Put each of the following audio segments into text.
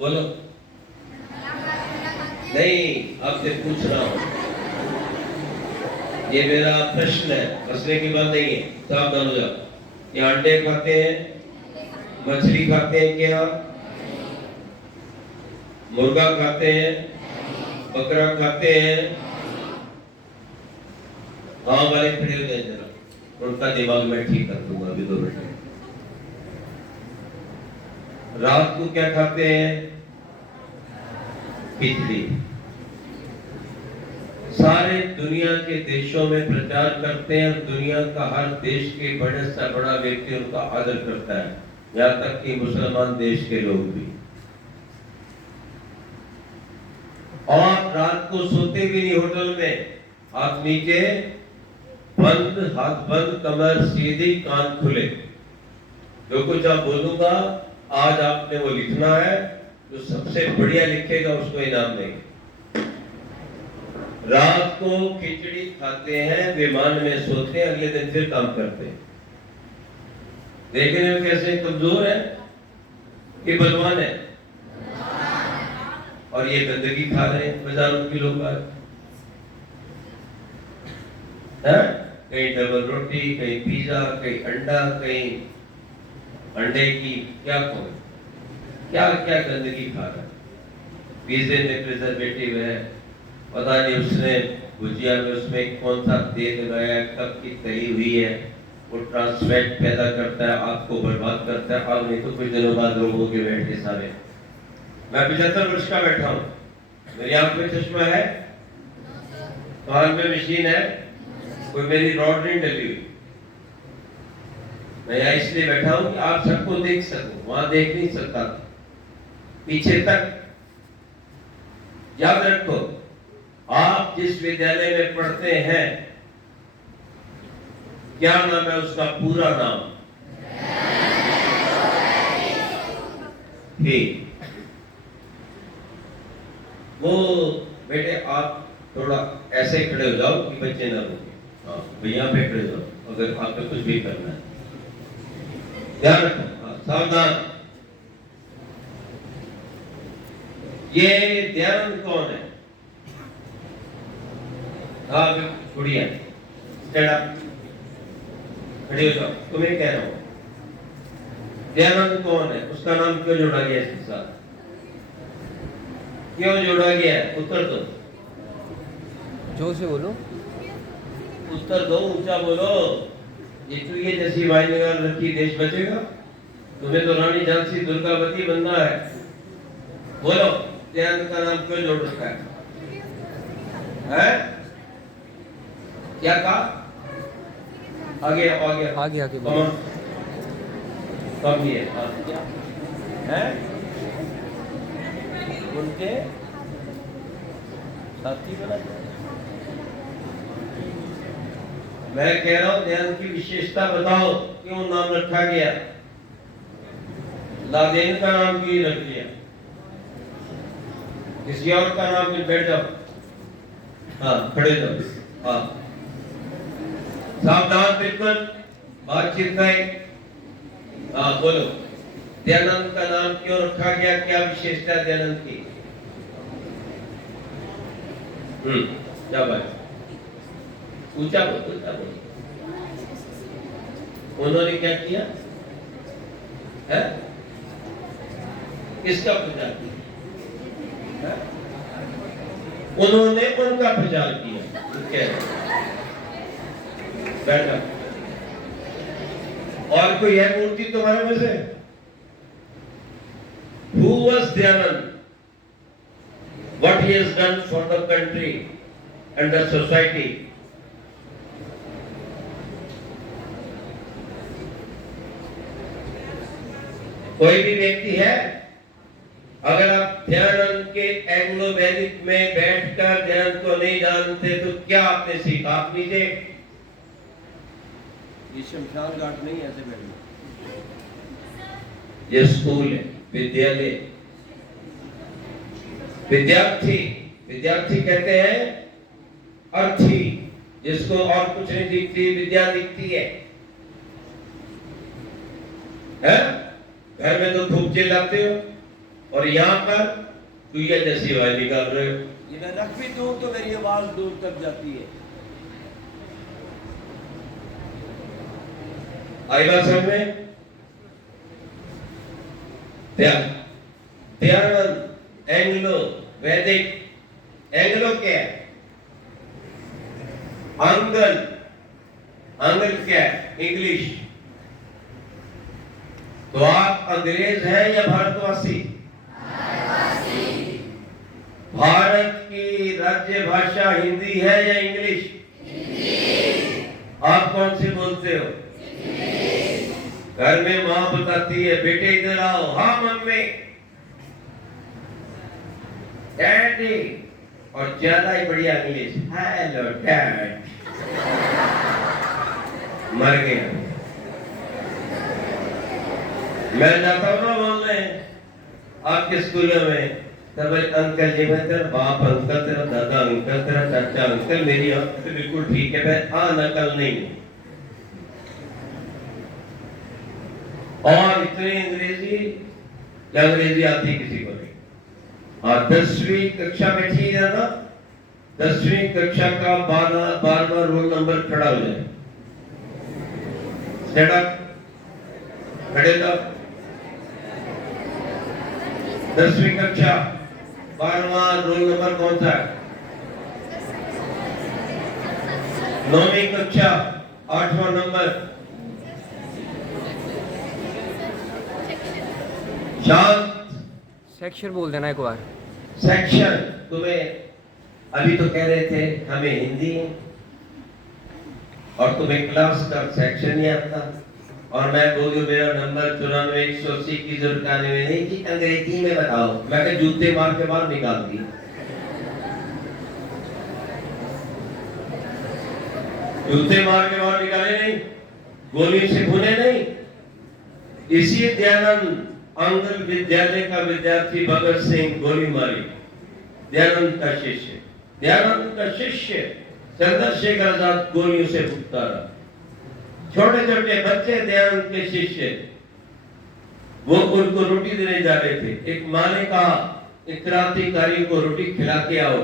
बोलो। नहीं, आपसे पूछ रहा हूँ, ये मेरा प्रश्न है, हंसने की बात नहीं है, सावधान हो जाओ। ये अंडे खाते हैं, मछली खाते हैं क्या, मुर्गा खाते हैं, बकरा खाते हैं? हाँ वाले खड़े हो जाए जरा, उनका दिमाग मैं ठीक कर दूंगा अभी 2 मिनट में। रात को क्या खाते हैं? खिचड़ी। सारे दुनिया के देशों में प्रचार करते हैं, दुनिया का हर देश के बड़े से बड़ा व्यक्ति उनका आदर करता है, यहाँ तक कि मुसलमान देश के लोग भी। और रात को सोते भी नहीं होटल में, हाथ नीचे, बंद, हाथ बंद, कमर सीधी, कान खुले। जो कुछ आप बोलूंगा आज आपने वो लिखना है, जो सबसे बढ़िया लिखेगा उसको इनाम देंगे। रात को खिचड़ी खाते हैं, विमान में सोते हैं, अगले दिन फिर काम करते हैं। देखने में कैसे कमजोर है कि बलवान है? और ये गंदगी खा रहे हैं बाजारों के लोग आज, कहीं डबल रोटी, कहीं पिज्जा, कहीं अंडा, कहीं अंडे की क्या कहूं, क्या क्या गंदगी खा रहा है। पिज्जे में प्रिजर्वेटिव है, पता नहीं उसने भुजिया में उसमें कौन सा तेल लगाया है, कब की तली हुई है, वो ट्रांसफैट पैदा करता है, आपको बर्बाद करता है। अब नहीं तो कुछ दिनों बाद लोगों के बैठ के सारे, मैं 75 वर्ष का बैठा हूं, मेरी आंख में चश्मा है, कान में मशीन है, कोई मेरी रॉड नहीं डली हुई। मैं यहाँ इसलिए बैठा हूं कि आप सबको देख सकूं, वहां देख नहीं सकता पीछे तक। याद रखो, आप जिस विद्यालय में पढ़ते हैं, क्या नाम है उसका पूरा नाम? ठीक। वो बेटे आप थोड़ा ऐसे खड़े हो जाओ कि बच्चे ना रोके। हाँ भैया पे खड़े हो जाओ, अगर आपको कुछ भी करना है ध्यान रखो। हाँ सावधान। ये दयानंद कौन है? हाँ गुड़िया, स्टैंड अप, खड़े हो जाओ, तुम्हें कह रहा हूं। दयानंद कौन है? उसका नाम क्यों जोड़ा गया इसके साथ? क्यों जोड़ा गया है? उत्तर दो, जोर से बोलो, उत्तर दो, ऊंचा बोलो। ये चूहे जैसी वाई निकाल रखी, देश बचेगा? तुम्हें तो रानी झांसी दुर्गावती बनना है। बोलो, दयानंद का नाम क्यों जोड़ रखा है? क्या कहा? आगे आगे आगे आगे कम ही है। उनके साथी बना। मैं कह रहा हूं दयानंद की विशेषता बताओ, क्यों नाम रखा गया? लादेन का नाम क्यों रख दिया? किसी और का नाम भी? बैठ जाओ, हाँ खड़े जाओ, हाँ सावधान, बिल्कुल बातचीत नहीं। हाँ बोलो, दयानंद का नाम क्यों रखा गया? क्या विशेषता है दयानंद की? क्या बात? ऊंचा बोलो, ऊंचा बोलो। उन्होंने क्या किया है? किसका प्रचार किया है? उन्होंने उनका प्रचार किया। बैठा। और कोई है मूर्ति तुम्हारे में से? Who was Dyanand? What he has done for the country and the society? कोई भी व्यक्ति है? अगर आप दयानंद के एंग्लो वैदिक में बैठकर दयानंद को नहीं जानते तो क्या आपने सीखा? आप नीचे, ये शमशान घाट नहीं, ऐसे बैठना। ये स्कूल है, विद्यालय। विद्यार्थी, विद्यार्थी कहते हैं अर्थी, जिसको और कुछ नहीं दिखती, विद्या दिखती है? घर में तो खूब चिल्लाते हो, और यहाँ पर चुईया जैसी आवाज निकाल रहे हो। ये मैं रख भी दूं तो मेरी आवाज दूर तक जाती है। आई बात समझ में? दयानंद एंग्लो वैदिक, एंग्लो क्या है? आंगल, आंगल क्या है? इंग्लिश। तो आप अंग्रेज हैं या भारतवासी? भारत की राज्य भाषा हिंदी है या इंग्लिश? आप कौन सी बोलते हो? घर में माँ बताती है बेटे इधर आओ, हाँ मम्मी, डैडी, और ज्यादा ही बढ़िया इंग्लिश, हेलो डैड। मर गया। मैं जाता हूँ ना बोलने आपके स्कूलों में, तब अंकल जी, मैं तेरा बाप अंकल, तेरा दादा अंकल, तेरा चाचा अंकल, मेरी अंकल बिल्कुल ठीक है, मैं नकल नहीं हूँ। और इतनी अंग्रेजी आती किसी को नहीं। और 10वीं कक्षा में ठीक है ना, 10वीं कक्षा का 12वां रोल नंबर खड़ा हो जाए, खड़े तो 10वीं कक्षा 12वां रोल नंबर कौन सा है? 9वीं कक्षा 8वां नंबर। शांत। सेक्शन बोल देना एक बार। सेक्शन। तुम्हें अभी तो कह रहे थे हमें हिंदी और तुम्हें क्लास का सेक्शन नहीं आता, और मैं बोलूं मेरा नंबर 94 180 की जरूरत आने में नहीं कि अंग्रेजी में बताओ, मैं कहा जूते मार के बाहर निकाल दी। जूते मार के बाहर निकाले नहीं, गोली से भुने नहीं। इसी दयानंद आंगल विद्यालय का विद्यार्थी भगत सिंह गोली मारी, दयानंद का शिष्य, दयानंद का शिष्य चंद्रशेखर आजाद गोलियों से भुगता रहा। छोटे छोटे बच्चे दयानंद के शिष्य, वो उनको रोटी देने जा रहे थे। एक माँ ने कहा एक क्रांतिकारियों को रोटी खिला के आओ।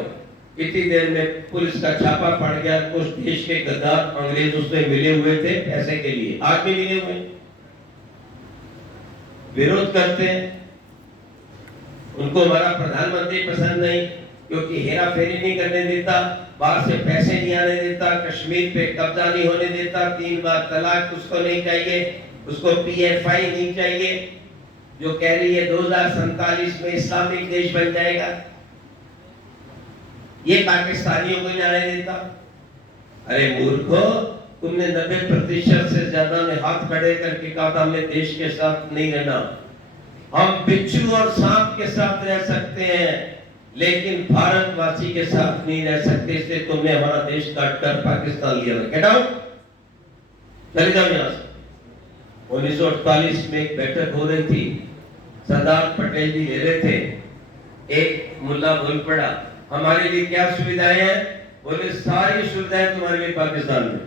इतनी देर में पुलिस का छापा पड़ गया। उस देश के गद्दार अंग्रेज उसमें मिले हुए थे पैसे के लिए, आज भी मिले हुए, विरोध करते हैं। उनको हमारा प्रधानमंत्री पसंद नहीं क्योंकि हेरा फेरी नहीं करने देता, बाहर से पैसे नहीं आने देता, कश्मीर पे कब्जा नहीं होने देता, 3 बार तलाक उसको नहीं चाहिए, उसको PFI नहीं चाहिए, जो कह रही है 2047 में इस्लामिक देश बन जाएगा, ये पाकिस्तानियों को नहीं आने देता। अरे मूर्खो, तुमने 90% से ज्यादा ने हाथ खड़े करके कहा था हमने देश के साथ नहीं रहना। हम बिच्छू और सांप के साथ रह सकते हैं लेकिन भारतवासी के साथ नहीं रह सकते, इसलिए तुमने हमारा देश काट कर पाकिस्तान लिया। गेट आउट, चले जाओ यहां से। 1948 में एक बैठक हो रही थी, सरदार पटेल जी ले रहे थे। एक मुल्ला बोल पड़ा हमारे लिए क्या सुविधाएं हैं? बोले सारी सुविधाएं तुम्हारे लिए पाकिस्तान में।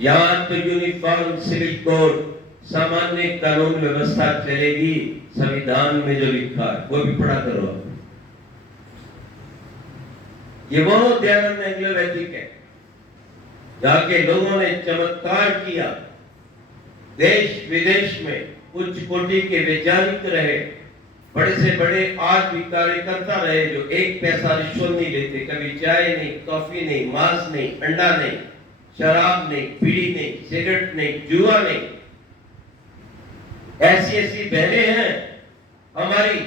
यहाँ तो यूनिफॉर्म सिविल कोड, सामान्य कानून व्यवस्था चलेगी, संविधान में जो लिखा है वो भी पढ़ा करो। ये वो दयानंद एंग्लो वैदिक है जहाँ के लोगों ने चमत्कार किया। देश विदेश में उच्च कोटि के वैज्ञानिक रहे, बड़े से बड़े आज भी कार्यकर्ता रहे जो एक पैसा रिश्वत नहीं लेते, कभी चाय नहीं, कॉफी नहीं, मांस नहीं, अंडा नहीं, शराब नहीं, बीड़ी नहीं, सिगरेट नहीं, जुआ नहीं। ऐसी ऐसी बहनें हैं हमारी।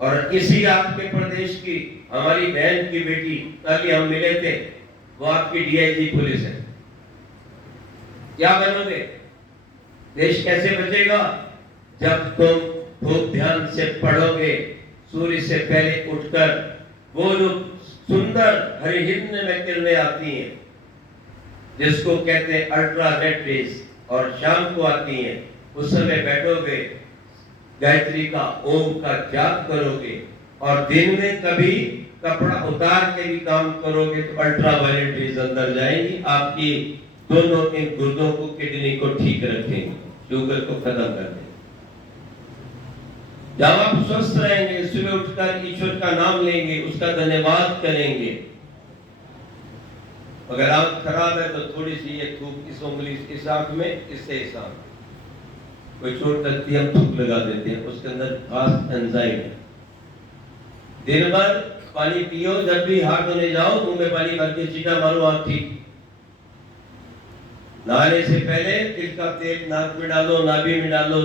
और इसी आपके प्रदेश की हमारी बहन की बेटी, अभी हम मिले थे, वो आपकी DIG पुलिस है। क्या बनोगे? देश कैसे बचेगा? जब तुम खूब ध्यान से पढ़ोगे, सूर्य से पहले उठकर, वो जो सुंदर हरिहिंद में किरणें आती हैं जिसको कहते हैं अल्ट्रावायलेट रेज, और शाम को आती हैं, उस समय बैठोगे, गायत्री का ओम का जाप करोगे, और दिन में कभी कपड़ा उतार के भी काम करोगे तो अल्ट्रावायलेट रेज अंदर जाएंगी, आपकी दोनों इन गुर्दों को, किडनी को ठीक रखेंगे, शुगर को खत्म कर देंगे। जब आप स्वस्थ रहेंगे, सुबह उठकर ईश्वर का नाम लेंगे, उसका धन्यवाद करेंगे। अगर आंख खराब है तो थोड़ी सी ये थूक इस उंगली इस आंख में, इससे इस आंख, कोई चोट लगती है हम थूक लगा देते हैं, उसके अंदर खास एंजाइम है। दिन भर पानी पियो, जब भी हाथ धोने जाओ मुंह में पानी भर के छींटा मारो, आप ठीक। नहाने से पहले तिल का तेल नाक में डालो, नाभि में डालो,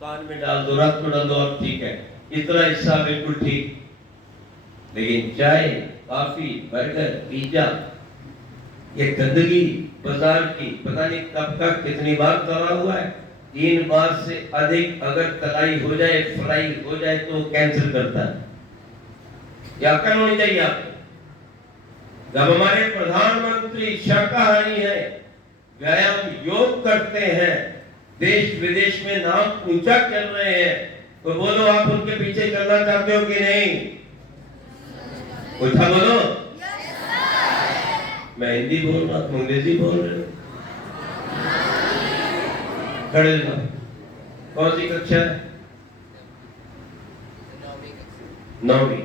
कान में डाल दो, रक्त में डाल दो, आप ठीक है। इतना हिस्सा बिल्कुल ठीक। लेकिन चाय, कॉफी, बर्गर, पिज्जा, ये गंदगी बाजार की, पता नहीं कब का कितनी बार तला हुआ है। 3 बार से अधिक अगर तलाई हो जाए, फ्राई हो जाए तो कैंसर करता है। क्या अकल होनी चाहिए आपको। जब हमारे प्रधानमंत्री शाकाहारी है, व्यायाम योग करते हैं, देश विदेश में नाम ऊंचा कर रहे हैं, तो बोलो आप उनके पीछे चलना चाहते हो कि नहीं? उठा बोलो। मैं हिंदी बोल रहा हूं, अंग्रेजी बोल रहे हो? खड़े जाओ। कौन सी कक्षा है? 9वीं।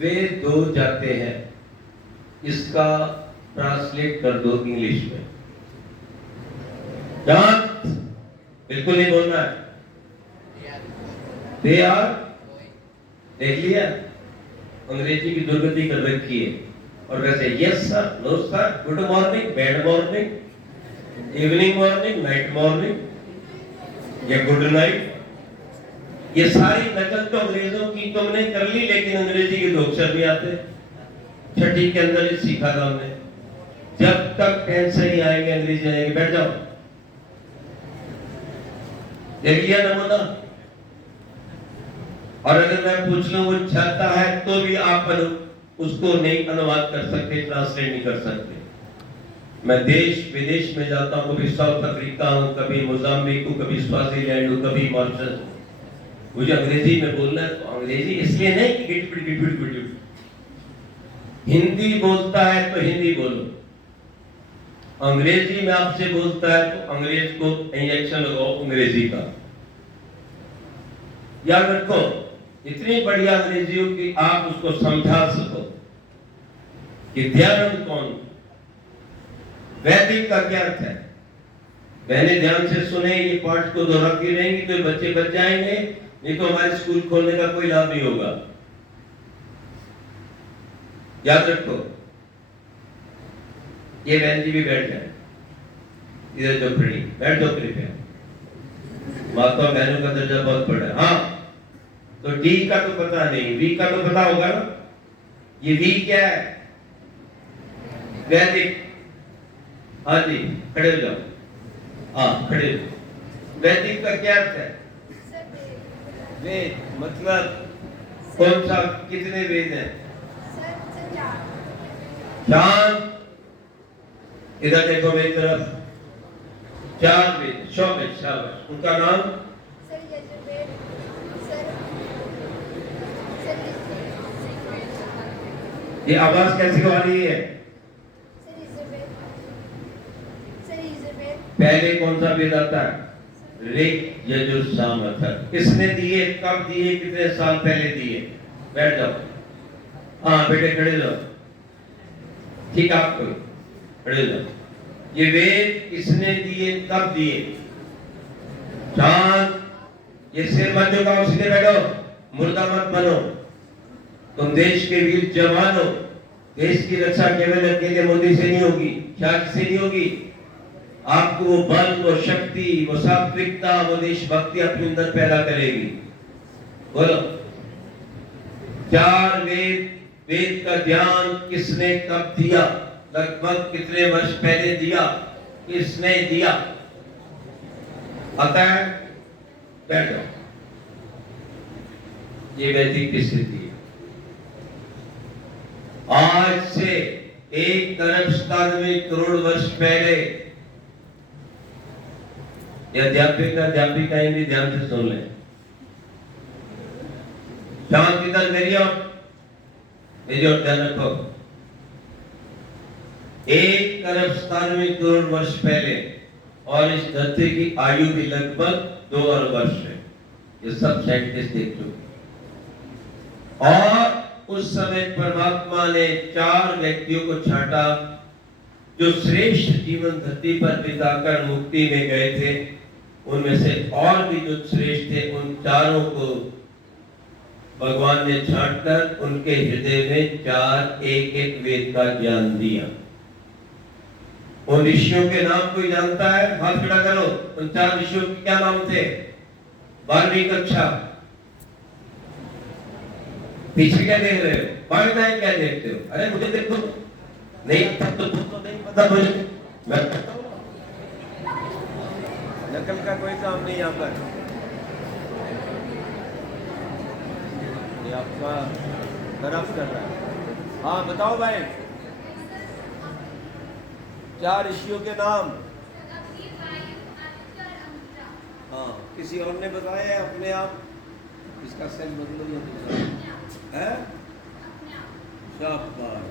वे 2 जाते हैं, इसका ट्रांसलेट कर दो इंग्लिश में। जात बिल्कुल नहीं बोलना है। दे आर, देख लिया, अंग्रेजी की दुर्गति कर रखी है। और वैसे yes sir, no sir, good morning, bad morning, evening morning, night morning या गुड नाइट, ये सारी नकल तो अंग्रेजों की तुमने कर ली, लेकिन अंग्रेजी के 2 अक्षर भी आते। छठी के अंदर ही सीखा था हमने। जब तक 10 से ही आएंगे अंग्रेजी आएंगे। बैठ जाओ। देख लिया नमूना। और अगर मैं पूछ लूं वो चाहता है तो भी आप उसको नहीं अनुवाद कर सकते, ट्रांसलेट नहीं कर सकते। मैं देश विदेश में जाता हूं, कभी साउथ अफ्रीका हूं, कभी मोजाम्बिक हूं, कभी स्वाजीलैंड हूं, कभी मॉरिशस। मुझे अंग्रेजी में बोलना है तो अंग्रेजी इसलिए नहीं कि गिट हिंदी बोलता है तो हिंदी बोलो, अंग्रेजी में आपसे बोलता है तो अंग्रेज को इंजेक्शन लगाओ अंग्रेजी का। याद रखो, इतनी बढ़िया अंग्रेजी हो कि आप उसको समझा सको कि ध्यान कौन, वैदिक का क्या अर्थ है। मैंने ध्यान से सुने, ये पाठ को दोहराती रहेंगी तो बच्चे बच जाएंगे, नहीं तो हमारे स्कूल खोलने का कोई लाभ नहीं होगा। याद रखो। ये बहन जी भी बैठ जाए, इधर जो खड़ी, बैठ जाओ कृपया। माता बहनों का दर्जा बहुत बड़ा है। हाँ, तो डी का तो पता नहीं, वी का तो पता होगा ना। ये वी क्या है? वैदिक। हाँ जी, खड़े हो जाओ। हाँ, खड़े हो। वैदिक का क्या अर्थ है? वेद मतलब कौन सा, कितने वेद हैं? 4। इधर देखो मेरी तरफ, 4 वेद। शाबाश। उनका नाम? ये आवाज कैसी हो रही है? पहले कौन सा वेद आता है? ऋग, यजुर, साम, अथर्व। किसने दिए, कब दिए, कितने साल पहले दिए? बैठ जाओ। हाँ बेटे खड़े जाओ। ठीक, आपको खड़े जाओ। ये वेद किसने दिए, कब दिए? चांद, ये सिर मत झुकाओ, सीधे बैठो, मुर्दा मत बनो। तुम देश के वीर जवान हो। देश की रक्षा केवल अकेले मोदी से नहीं होगी, क्या से नहीं होगी। आपको वो बल, वो शक्ति, वो सात्विकता, वो देशभक्ति अपने अंदर पैदा करेगी। बोलो। 4 वेद, वेद का ज्ञान किसने कब दिया, लगभग कितने वर्ष पहले दिया, किसने दिया? आता है? बैठ जाओ। ये वैदिक की स्थिति है। आज से 1 अरब 97 करोड़ वर्ष पहले, अध्यापिकाएं भी ध्यान से सुन लें। शांति दल मेरी और ध्यान रखो। 1 अरब 97 करोड़ वर्ष पहले, और इस धरती की आयु भी लगभग 2 अरब वर्ष है। ये सब साइंटिस्ट देख चुके। और उस समय परमात्मा ने 4 व्यक्तियों को छांटा जो श्रेष्ठ जीवन धरती पर बिताकर मुक्ति में गए थे। उनमें से और भी जो श्रेष्ठ थे, उन चारों को भगवान ने छांटकर उनके हृदय में 4 एक वेद का ज्ञान दिया। उन ऋषियों के नाम कोई जानता है? हाथ खड़ा करो। उन 4 ऋषियों के क्या नाम थे? 12वीं कक्षा। पीछे क्या देख रहे हो? बाएं दाएं क्या देखते हो? अरे मुझे देखो, नहीं तब तो नहीं पता मुझे। मैं नकल का कोई काम नहीं यहाँ पर। ये आपका खराब कर रहा है। हाँ बताओ भाई, 4 ऋषियों के नाम। हाँ, किसी और ने बताया है अपने आप? इसका सेल बदलो या दूसरा है? शाबाश।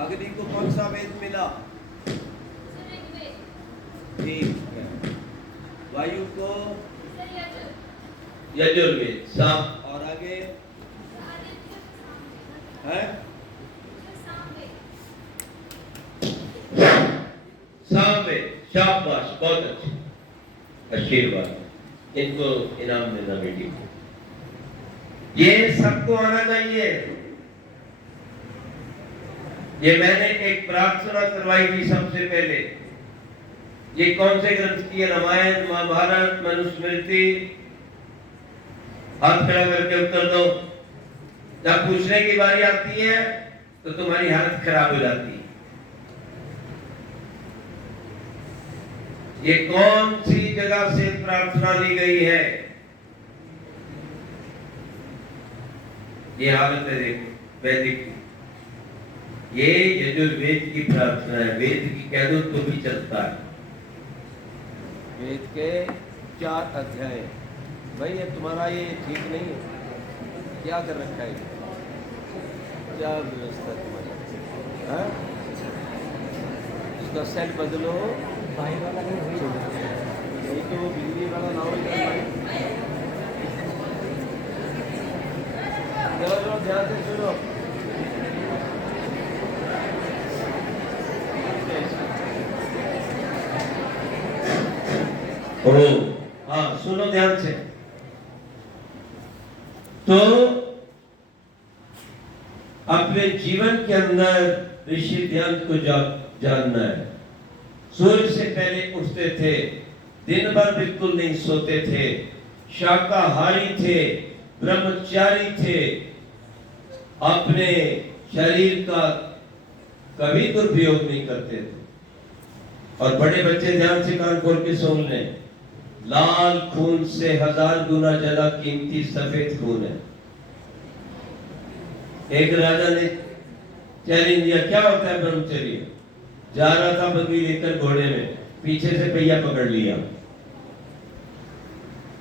अग्नि को कौन सा वेद मिला? ठीक है। वायु को यजुर्वेद। साम। और आगे है सामवेद। शाबाश, बहुत अच्छे, आशीर्वाद। इनको इनाम देना बेटी को। ये सबको आना चाहिए। ये मैंने एक प्रार्थना करवाई थी सबसे पहले। ये कौन से ग्रंथ की है? रामायण, महाभारत, मनुस्मृति? हाथ खड़ा करके उत्तर दो। जब पूछने की बारी आती है तो तुम्हारी हालत खराब हो जाती है। ये कौन सी जगह से प्रार्थना ली गई है? ये हालत है, देखो वैदिक की। ये यजुर्वेद की प्रार्थना है। वेद की कह दो तो भी चलता है। वेद के 4 अध्याय। भाई ये तुम्हारा ये ठीक नहीं है। क्या कर रखा है? क्या व्यवस्था तुम्हारी है? इसका सेल बदलो। यही तो वो बिजली वाला ना हो। चलो ध्यान से सुनो। हाँ सुनो ध्यान से। तो अपने जीवन के अंदर ऋषि ध्यान को जानना है। सूर्य से पहले उठते थे, दिन भर बिल्कुल नहीं सोते थे, शाकाहारी थे, ब्रह्मचारी थे, अपने शरीर का कभी दुरुपयोग नहीं करते थे। और बड़े बच्चे ध्यान से कान खोल के सुन लें। लाल खून से 1000 गुना ज्यादा कीमती सफेद खून है। एक राजा ने चैलेंज दिया, क्या होता है ब्रह्मचर्य? जा रहा था बग्घी लेकर घोड़े में, पीछे से पहिया पकड़ लिया,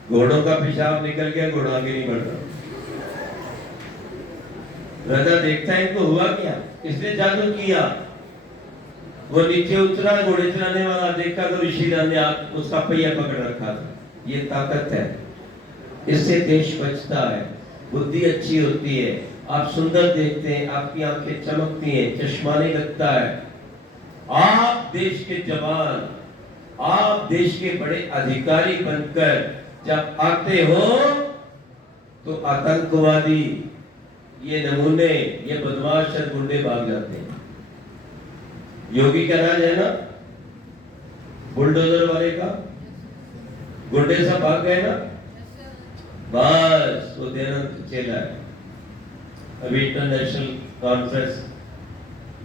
घोड़ों का पेशाब निकल गया, घोड़ा आगे नहीं बढ़ रहा। राजा देखता है इनको हुआ क्या, इसने जादू किया। वो नीचे उतरा, घोड़े चलाने वाला देखा तो ऋषिराज ने उसका पहिया पकड़ रखा था। ये ताकत है, इससे देश बचता है, बुद्धि अच्छी होती है, आप सुंदर देखते हैं, आपकी आंखें चमकती हैं, चश्मा नहीं लगता है। आप देश के जवान, आप देश के बड़े अधिकारी बनकर जब आते हो तो आतंकवादी, ये नमूने, ये बदमाश और गुंडे भाग जाते हैं। योगी का राज है ना, बुलडोजर वाले का, गुंडे सब भाग गए ना, बस वो देवरंत चेला है। अभी इंटरनेशनल कॉन्फ्रेंस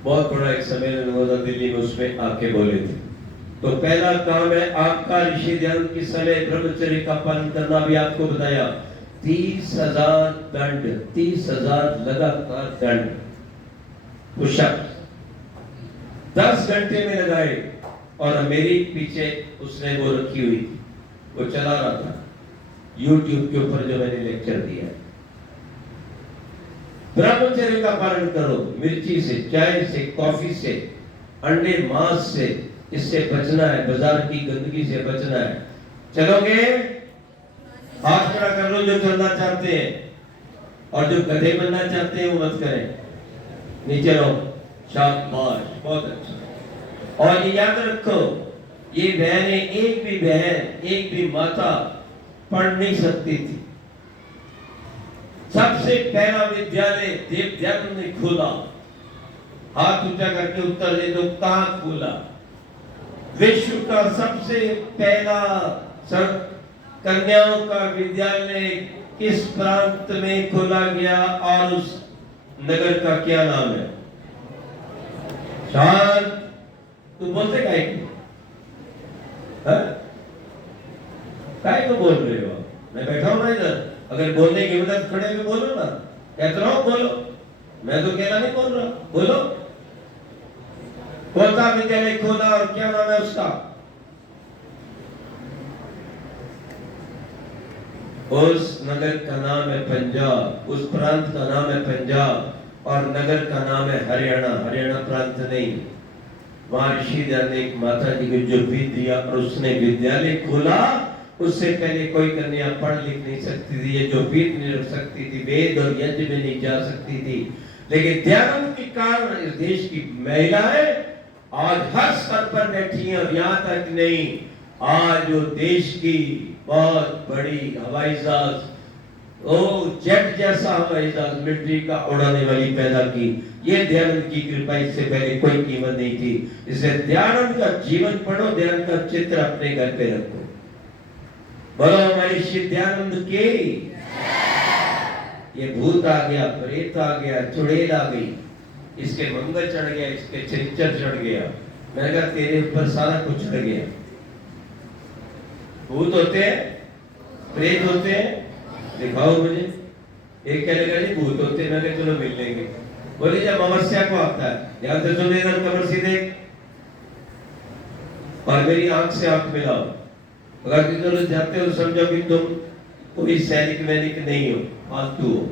बहुत बड़ा एक सम्मेलन हुआ था दिल्ली में, उसमें आके बोले थे। तो पहला काम है आपका ऋषि ध्यान के समय ब्रह्मचर्य का पालन करना। भी आपको बताया 30,000 दंड, 30,000 लगातार दंड, पुशअप 10 घंटे में लगाए। और मेरी पीछे उसने वो रखी हुई थी, वो चला रहा था YouTube के ऊपर जो मैंने लेक्चर दिया। ब्रह्मचर्य का पालन करो, मिर्ची से, चाय से, कॉफी से, अंडे, मांस से, इससे बचना है, बाजार की गंदगी से बचना है। चलोगे? हाथ खड़ा कर लो जो चलना चाहते हैं, और जो गधे बनना चाहते हैं वो मत करें, नीचे रहो। शाबाश, बहुत अच्छा। और ये याद रखो, ये बहनें, एक भी बहन, एक भी माता पढ़ नहीं सकती थी। सबसे पहला विद्यालय देवदयानंद ने खोला। हाथ ऊंचा करके उत्तर दे दो, कहां खोला? विश्व का सबसे पहला कन्याओं का विद्यालय किस प्रांत में खोला गया और उस नगर का क्या नाम है? शांत, तू बोलते काहे को? काहे को बोल रहे हो? मैं बैठा हूं ना इधर, अगर बोलने की मदद खड़े हुए बोलो ना, कहते रहो बोलो, मैं तो कहना नहीं बोल रहा, बोलो। कौन सा विद्यालय खोला और क्या नाम है उसका? उस नगर का नाम है पंजाब, उस प्रांत का नाम है पंजाब, और नगर का नाम है हरियाणा। हरियाणा प्रांत नहीं। वहां ऋषि ने एक माता जी को जो विद दिया और उसने विद्यालय खोला। उससे पहले कोई कन्या पढ़ लिख नहीं सकती थी, ये जो विद नहीं रख सकती थी, वेद और यज्ञ में नहीं जा सकती थी। लेकिन दयानंद के कारण इस देश की महिलाएं आज हर स्तर पर बैठी हैं, और यहाँ तक नहीं, आज जो देश की बहुत बड़ी हवाई जहाज, ओ जेट जैसा हवाई जहाज मिलिट्री का उड़ाने वाली पैदा की, ये दयानंद की कृपा। इससे पहले कोई कीमत नहीं थी। इसलिए दयानंद का जीवन पढ़ो, दयानंद का चित्र अपने घर पे रखो। बोलो हमारे श्री दयानंद के। ये भूत आ गया, प्रेत आ गया, चुड़ैल आ गई, इसके मंगल चढ़ गया, इसके चरित्र चढ़ गया, मैंने कहा तेरे ऊपर सारा कुछ चढ़ गया। भूत होते हैं, प्रेत होते हैं, दिखाओ मुझे। एक कहेगा जी भूत होते हैं, मैं कहा चलो मिल लेंगे। बोले जब अमावस्या को आता है, ध्यान से सुन लेना, कमर सीधे और मेरी आंख से आंख मिलाओ। अगर किधर जाते हो तो समझो कि तुम कोई सैनिक वैनिक नहीं हो, फालतू हो।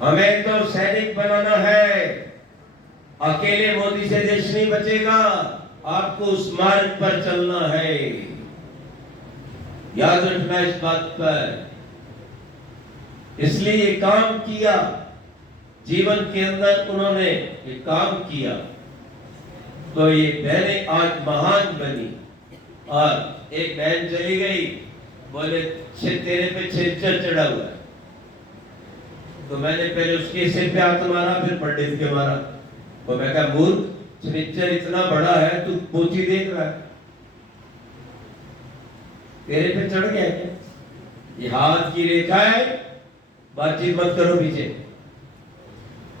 हमें तो सैनिक बनाना है। अकेले मोदी से देश नहीं बचेगा, आपको उस मार्ग पर चलना है। याद रखना इस बात पर। इसलिए ये काम किया, जीवन के अंदर उन्होंने ये काम किया, तो ये बहनें आज महान बनी। और एक बहन चली गई, बोले तेरे पे छेंचर चढ़ा हुआ है, तो मैंने पहले उसके सिर पे हाथ मारा, फिर पंडित के मारा। तो मैं कहा मूर्ख, छेंचर इतना बड़ा है, तू पोथी देख रहा है, तेरे पे चढ़ गया क्या? ये हाथ की रेखा है, बातचीत मत करो पीछे।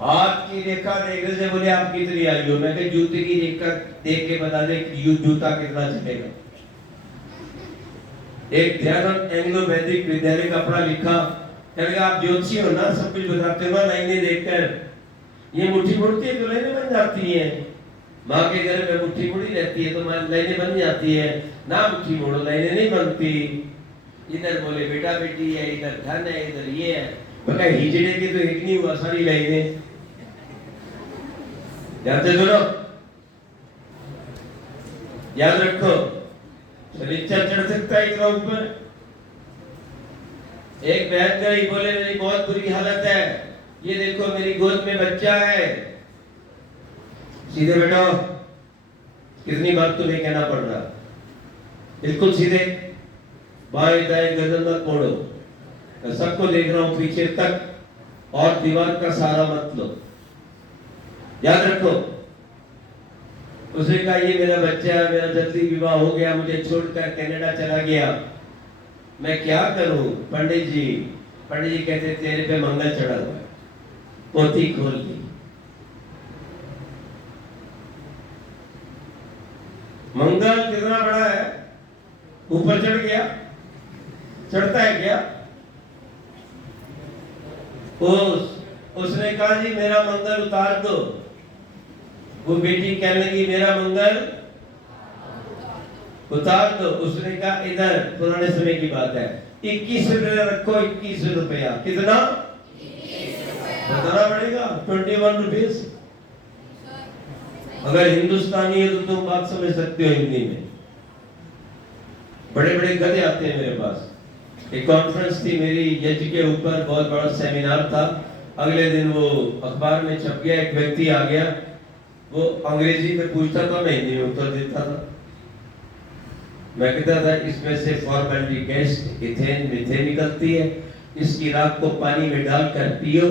हाथ की रेखा देखने से बोले आप कितनी आई हो? मैं जूते की रेखा देख के बता दे जूता कितना चलेगा। एक दयानंद एंग्लो वैदिक विद्यालय का पढ़ा लिखा, कहेगा आप ज्योतिषी हो ना, सब कुछ बताते हो ना, लाइनें देखकर। ये मुट्ठी मुड़ती है तो लाइनें बन जाती है। माँ के घर में मुट्ठी मुड़ी रहती है तो लाइनें बन जाती है ना, मुट्ठी मोड़ो लाइनें नहीं बनती। इधर बोले बेटा बेटी है, इधर धन है, इधर ये है। बोला हिजड़े की तो एक नहीं हुआ, सारी लाइनें। ध्यान से सुनो, याद रखो, शनिचर चढ़ सकता है इतना ऊपर। एक बहन गई, बोले मेरी बहुत बुरी हालत है, ये देखो मेरी गोद में बच्चा है। सीधे बैठो, कितनी बार तुम्हें कहना पड़ रहा, बिल्कुल सीधे, बाएं दाएं गर्दन मत मोड़ो। मैं सबको देख रहा हूं पीछे तक, और दीवार का सहारा मत लो। याद रखो, उसने कहा ये मेरा बच्चा है, मेरा जल्दी विवाह हो गया, मुझे छोड़कर कनाडा चला गया, मैं क्या करूं? पंडित जी कहते तेरे पे मंगल चढ़ा हुआ है। पोथी खोल दी, मंगल कितना बड़ा है, ऊपर चढ़ गया, चढ़ता है क्या? उसने कहा जी मेरा मंगल उतार दो। वो बेटी कहने लगी मेरा मंगल उतार दो। उसने कहा इधर, पुराने समय की बात है, 21 रुपया रखो, 21 रुपया। कितना बताना पड़ेगा? 21 रुपीज। अगर हिंदुस्तानी है तो तुम बात समझ सकते हो हिंदी में। बड़े बड़े गधे आते हैं मेरे पास। एक कॉन्फ्रेंस थी मेरी यज्ञ के ऊपर, बहुत बड़ा सेमिनार था। अगले दिन वो अखबार में छप गया, एक व्यक्ति आ गया, वो अंग्रेजी में पूछता था, मैं हिंदी में उत्तर देता था। मैं कहता था इसमें से फॉर्मेलिटी गैस इथेन मीथेन निकलती है, इसकी राख को पानी में डालकर पियो,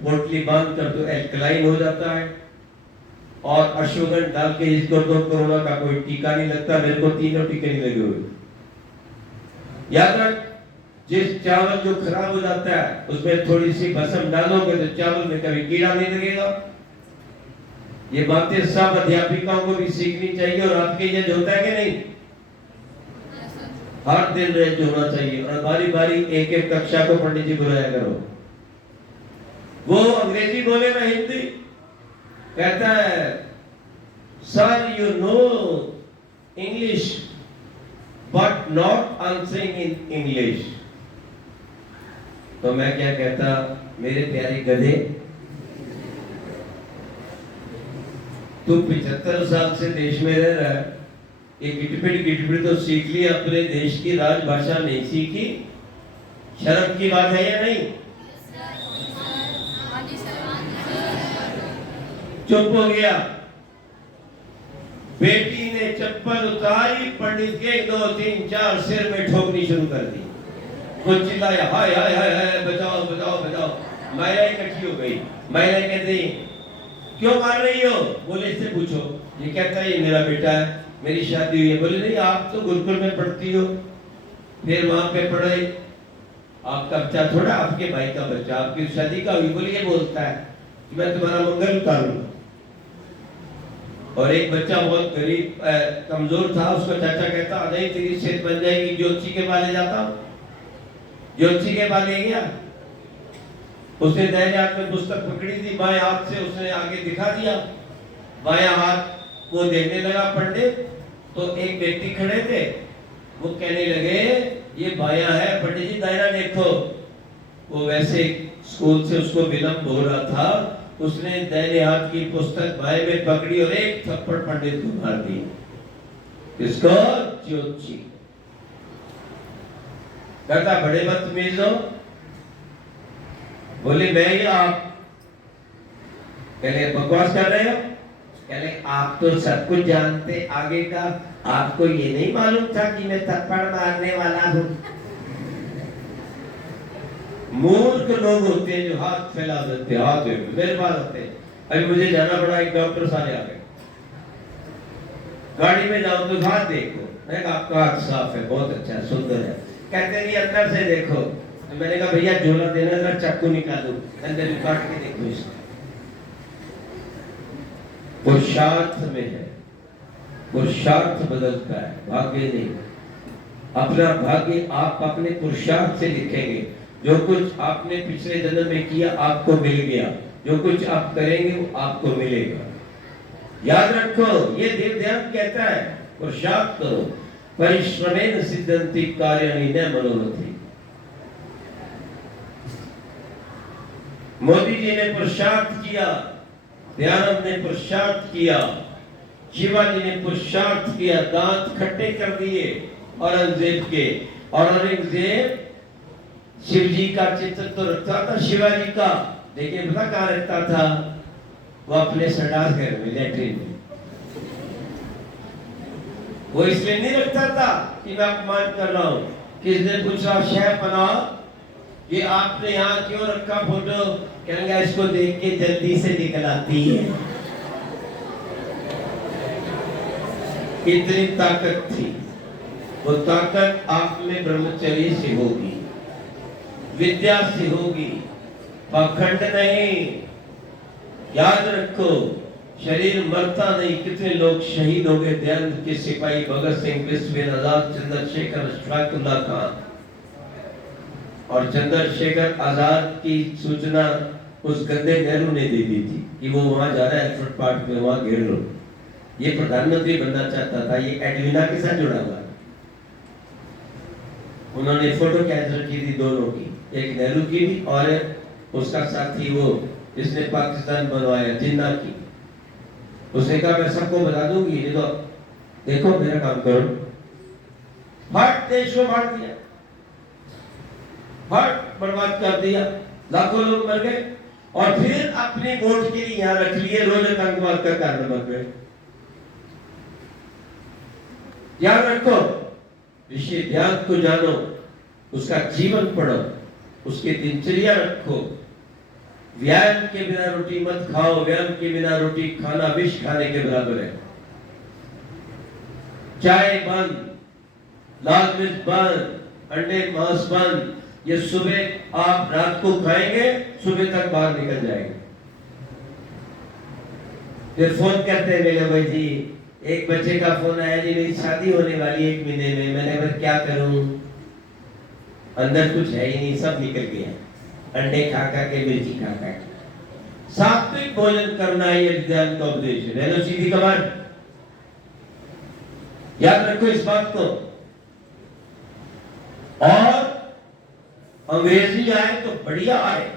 पोटली बांध कर तो एल्कलाइन हो जाता है, और अश्वगंध डाल के इसको तो कोरोना का कोई टीका नहीं लगता। मेरे को 3 टीके नहीं लगे हुए। याद रख, जिस चावल जो खराब हो जाता है उसमें थोड़ी सी भस्म डालोगे तो चावल में कभी कीड़ा नहीं लगेगा। ये बातें सब अध्यापिकाओं को भी सीखनी चाहिए। और आपके ये होता है कि नहीं, हर दिन रेंज होना चाहिए, और बारी बारी एक एक कक्षा को पंडित जी बुलाया करो। वो अंग्रेजी बोले मैं हिंदी, कहता है sir you know English but not answering in English. तो मैं क्या कहता, मेरे प्यारे गधे, तू 75 साल से देश में रह रहा है, ये गिटपिट तो सीख ली, अपने देश की राजभाषा नहीं सीखी। शर्म की बात है या नहीं? चुप हो गया। बेटी ने चप्पल उतारी, पंडित के 2 3 4 सिर में ठोकनी शुरू कर दी। वो चिल्लाया हाय हाय हाय हाय, बचाओ बचाओ बचाओ। महिला इकट्ठी हो गई। महिला कहती क्यों मार रही हो? बोले इससे पूछो। ये कहता है ये मेरा बेटा है, मेरी शादी हुई है। बोले नहीं, आप तो गुरुकुल में पढ़ती हो, फिर वहां पे पढ़े, आपका बच्चा थोड़ा, आपके भाई का बच्चा, आपकी शादी का हुई। बोले ये बोलता है कि मैं तुम्हारा मंगल उतारूंगा। और एक बच्चा बहुत गरीब कमजोर था, उसका चाचा कहता नहीं तेरी सेहत बन जाएगी, ज्योतिषी के पास ले जाता हूं। ज्योतिषी के पास ले गया, उसने दाहिने हाथ में पुस्तक पकड़ी थी, बाएं हाथ से उसने आगे दिखा दिया, बायां हाथ वो देखने लगा पंडित। तो एक व्यक्ति खड़े थे, वो कहने लगे ये बायां है पंडित जी, दाहिना देखो। वो वैसे स्कूल से उसको विलंब हो रहा था, उसने दाहिने हाथ की पुस्तक बाएं में पकड़ी और एक थप्पड़ पंडित को मार दी। किसको? ज्योतिषी। कहता बड़े बदतमीज हो। बोले मैं ही आप। कहले बकवास कर रहे हो? कहले आप तो सब कुछ जानते आगे का, आपको ये नहीं मालूम था कि मैं थप्पड़ मारने वाला हूं। मूर्ख लोग होते हैं जो हाथ फैला देते, हाथ मेरे पास आते हैं। अभी मुझे जाना पड़ा, एक डॉक्टर साले आ गए, गाड़ी में जाओ तो हाथ देखो। मैंने कहा आपका हाथ साफ है, बहुत अच्छा है, सुंदर है। कहते नहीं अंदर से देखो। तो मैंने कहा भैया झोला देना, जरा चाकू निकालो, अंदर काट के देखो इसको। पुरुषार्थ में है, पुरुषार्थ बदलता है, भाग्य नहीं। अपना भाग्य आप अपने पुरुषार्थ से लिखेंगे। जो कुछ आपने पिछले जन्म में किया आपको मिल गया, जो कुछ आप करेंगे वो आपको मिलेगा। याद रखो, ये देव ध्यान कहता है पुरुषार्थ करो, परिश्रमेण सिद्धन्ति कार्याणि न मनोरथैः। मोदी जी ने पुरुषार्थ किया, दयानंद ने पुरुषार्थ किया, शिवाजी ने पुरुषार्थ किया, दांत खट्टे कर दिए औरंगजेब के। और औरंगजेब शिव जी का चित्र तो रखता था, शिवाजी का, लेकिन पता कहाँ रखता था? वो अपने संडास घर में, लैट्रिन में। वो इसलिए नहीं रखता था कि मैं अपमान कर रहा हूं। किसने पूछा शेफ बना, ये आपने यहाँ क्यों रखा फोटो? कहेंगे इसको देख के जल्दी से निकल आती है। इतनी ताकत थी। वो ताकत आप में ब्रह्मचर्य से होगी, विद्या से होगी, पाखंड नहीं। याद रखो, शरीर मरता नहीं। कितने लोग शहीद हो गए, दयानंद के सिपाही, भगत सिंह, बिस्मिल आजाद, चंद्रशेखर, अशफाकुल्लाह खान। और चंद्रशेखर आजाद की सूचना उस गंदे नेहरू ने दे दी थी कि वो वहां जा रहा है एल्फ्रेड पार्क में, वहां घेर लो। ये प्रधानमंत्री बनना चाहता था, ये एडविना के साथ जुड़ा हुआ। उन्होंने फोटो कैप्चर की थी दोनों की, एक नेहरू की भी और उसका साथी वो जिसने पाकिस्तान बनवाया, जिन्ना की। उसने कहा मैं सबको बता दूंगी, नहीं तो देखो मेरा काम करो। फट देश को मार दिया, फट बर्बाद कर दिया, लाखों लोग मर गए और फिर अपने वोट के लिए यहां रख लिए, रोज आतंकवाद का कारण बन गए। याद रखो, ऋषि ध्यान को जानो, उसका जीवन पढ़ो, उसकी दिनचर्या रखो। व्यायाम के बिना रोटी मत खाओ, व्यायाम के बिना रोटी खाना विष खाने के बराबर है। चाय बंद, लाल मिर्च बंद, अंडे मांस बंद। ये सुबह आप रात को खाएंगे, सुबह तक बाहर निकल जाएंगे। फिर फोन करते हैं मेरे भाई जी, एक बच्चे का फोन आया जी, मेरी शादी होने वाली 1 महीने में। मैंने बोला क्या करूं, अंदर कुछ है ही नहीं, सब निकल गया, अंडे खा खा के, मिर्ची खा खा के। सात्विक भोजन करना ये विज्ञान का उपदेश है। ले लो सीधी कमान, याद रखो इस बात को। और अंग्रेजी आए तो बढ़िया आए,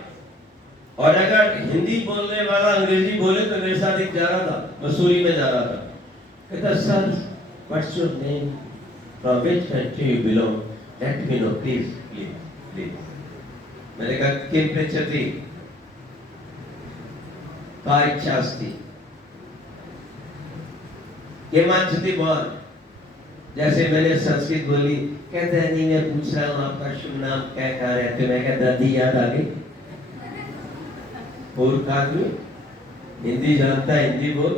और अगर हिंदी बोलने वाला अंग्रेजी बोले तो मेरे साथ एक जा रहा था, मसूरी में जा रहा था, कहता sir what's your name, from which country you belong, let me know please please please. मैंने कहा किम पृच्छति, का इच्छा अस्ति, किम वांछति बोल। जैसे मैंने संस्कृत बोली, कहते हैं नहीं मैं पूछ रहा हूँ आपका शुभ नाम क्या, कहाँ रहते। मैं कहता दादी याद आ गई, मूर्ख आदमी, हिंदी जानता है, हिंदी बोल।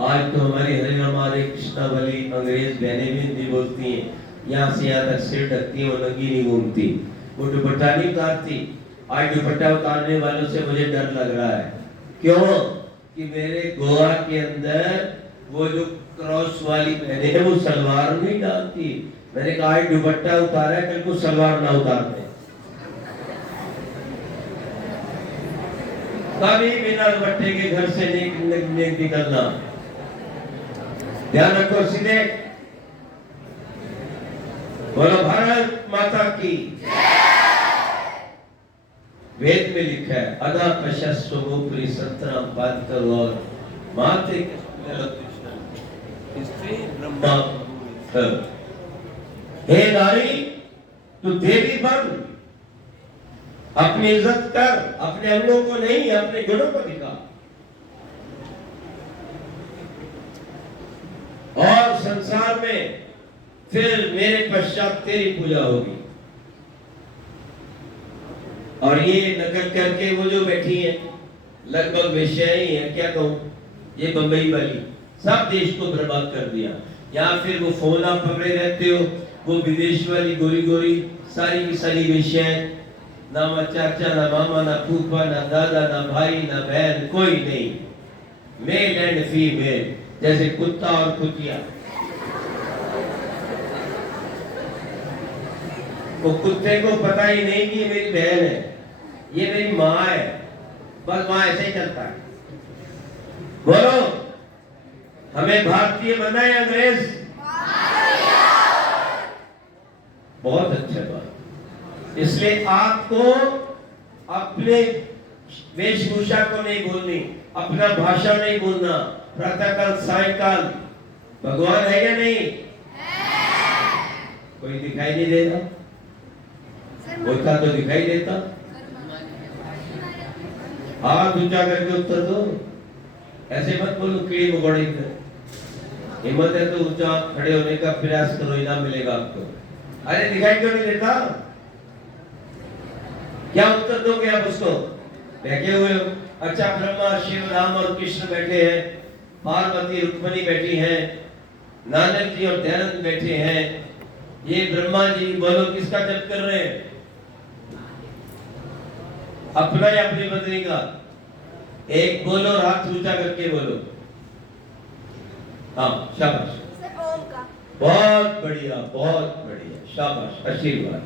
आज तो हमारी हरे राम हरे कृष्णा वाली अंग्रेज बहनें भी हिंदी बोलती हैं, यहाँ से यहाँ तक सिर ढकती हैं, वो नंगी नहीं घूमती, वो दुपट्टा नहीं उतारती। आज दुपट्टा उतारने वालों से मुझे डर लग रहा है। क्यों? कि मेरे गोवा के अंदर वो जो क्रॉस वाली बहनें हैं वो सलवार नहीं डालती। मैंने कहा आज दुपट्टा उतारा है, कल को सलवार ना उतारते। कभी बिना दुपट्टे के घर से नहीं निकलना। ध्यान रखो, सीधे बोलो भारत माता की। वेद में लिखा है अदा पश्चिम सत्रम पाद करो और माते स्त्री ब्रह्मा। हे नारी तू देवी बन, अपनी इज्जत कर, अपने अंगों को नहीं अपने गुणों को दिखा। और संसार में फिर मेरे पश्चात तेरी पूजा होगी। और ये नकल करके वो जो बैठी है लगभग वेश्या ही है, क्या कहूं, ये बंबई वाली सब देश को बर्बाद कर दिया। या फिर वो फोन आप पकड़े रहते हो, वो विदेश वाली गोरी गोरी सारी की सारी वेश्याएं, ना चाचा ना मामा ना फूफा ना दादा ना भाई ना बहन, कोई नहीं, मेल एंड फीमेल, जैसे कुत्ता और कुतिया। वो कुत्ते को पता ही नहीं कि ये मेरी बहन है, ये मेरी माँ है, बस वहां ऐसे ही चलता है। बोलो हमें भारतीय बनना है अंग्रेज? बहुत अच्छा बात। इसलिए आपको अपने वेशभूषा को नहीं भूलनी, अपना भाषा नहीं भूलना। प्रातःकाल सायंकाल भगवान है या नहीं? कोई दिखाई नहीं देता, होता तो दिखाई देता। हाथ ऊंचा करके उत्तर दो, ऐसे मत बोलो कीड़ी मकोड़े की तरह। हिम्मत है तो ऊंचा खड़े होने का प्रयास करो, इनाम मिलेगा आपको। अरे दिखाई क्यों नहीं देता? क्या उत्तर दोगे आप उसको? बैठे हुए हो, अच्छा ब्रह्मा शिव राम और कृष्ण बैठे हैं, पार्वती रुक्मणी बैठी हैं, नानक जी और दयानंद बैठे हैं, ये ब्रह्मा जी बोलो किसका जप कर रहे हैं? अपना या अपनी पत्नी का? एक बोलो, हाथ ऊंचा करके बोलो। हाँ शाबाश, बहुत बढ़िया बहुत बढ़िया, शाबाश, आशीर्वाद।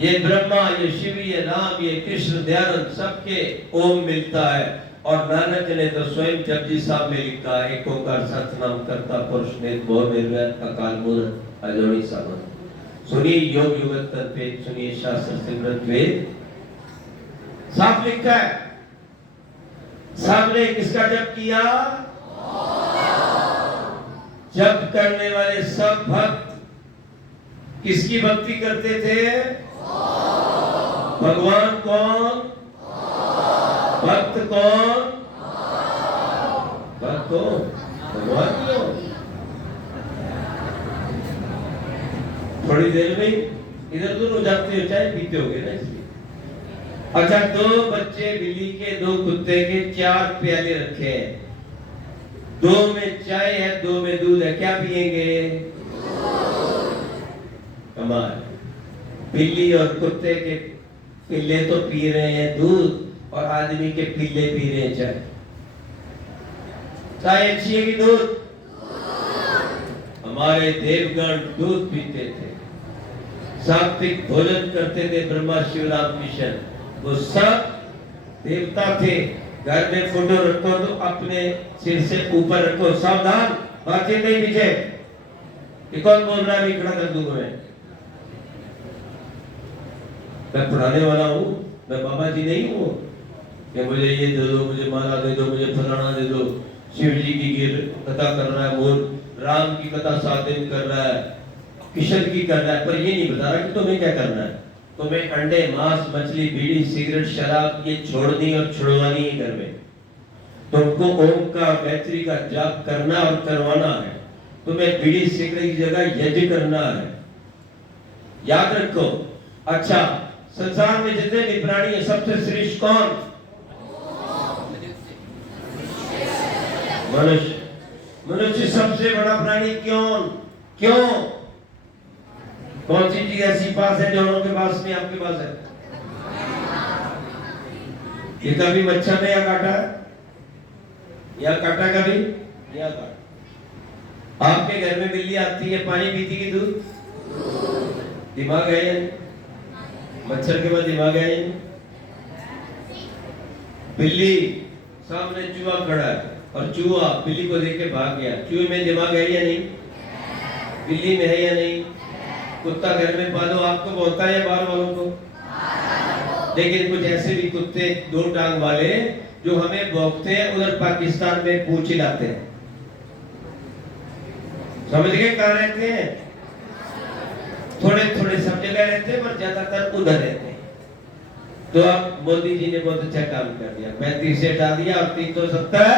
ये ब्रह्मा ये शिव ये राम ये कृष्ण दयानंद सबके ओम मिलता है। और नानक ने तो स्वयं जपजी साहब में लिखा है एक ओंकार सतनाम करता पुरुष नित भव निर्वैर अकाल मूर्त अजोनी सामर्थ। सुनिए योग युगत तत्वेद, सुनिए शास्त्र सिमरत वेद। साफ लिखा है, सबने किसका जप किया? जप करने वाले सब भक्त किसकी भक्ति करते थे? भगवान कौन? भक्त कौन? भक्त कौन? भगवान कौन? थोड़ी देर में इधर उधर हो जाते हो, चाय पीते होगे ना इसलिए। अच्छा, 2 बच्चे बिल्ली के, 2 कुत्ते के, 4 प्याले रखे हैं। 2 में चाय है, 2 में दूध है, क्या पिएंगे? कमाल। बिल्ली और कुत्ते के पिल्ले तो पी रहे हैं दूध और आदमी के पिल्ले पी रहे हैं चाय। चाय अच्छी है कि दूध? हमारे देवगण दूध पीते थे, सात्विक भोजन करते थे। ब्रह्मा शिवराम मिशन, वो सब देवता थे। घर में फोटो रखो तो अपने सिर से ऊपर रखो, सावधान, बातें नहीं पीछे। ये कौन बोल रहा है? खड़ा कर दूंगा मैं पढ़ाने वाला हूँ, मैं बाबा जी नहीं हूँ कि मुझे ये दे दो, मुझे माला दे दो, मुझे फलाना दे दो। शिव जी की कथा कर रहा है, वो राम की कथा 7 दिन कर रहा है, कृष्ण की कर रहा है, पर ये नहीं बता रहा कि तुम्हें क्या करना है। तुम्हें अंडे, मांस, मछली, बीड़ी, सिगरेट, शराब ये छोड़नी और छुड़वानी है घर में। तुमको ओम का, गायत्री का जाप करना और करवाना है। तुम्हें बीड़ी सिगरेट की जगह यज्ञ करना है, याद रखो। अच्छा, संसार में जितने भी प्राणी है सबसे श्रेष्ठ कौन? मनुष्य। मनुष्य सबसे बड़ा प्राणी क्यों? क्यों? कौन सी चीज ऐसी पास है जो औरों के पास नहीं, आपके पास है? ये कभी मच्छर ने या काटा? या काटा कभी? या काटा? आपके घर में बिल्ली आती है, पानी पीती कि दूध? दिमाग है या नहीं? मच्छर के बाद दिमाग है या नहीं? बिल्ली सामने चूहा खड़ा है और चूहा बिल्ली को देख के भाग गया। चूहे में दिमाग है या नहीं? बिल्ली में है या नहीं? कुत्ता घर में पालो, आपको बोलता है या बाहर वालों को? लेकिन कुछ ऐसे भी कुत्ते 2 टांग वाले जो हमें भौंकते हैं, उधर पाकिस्तान में पूंछ हिलाते हैं। समझ गए कहाँ रहते हैं? थोड़े थोड़े सब जगह रहते हैं, पर ज्यादातर उधर रहते हैं। तो अब मोदी जी ने बहुत अच्छा काम कर दिया, 35 से हटा दिया और 370,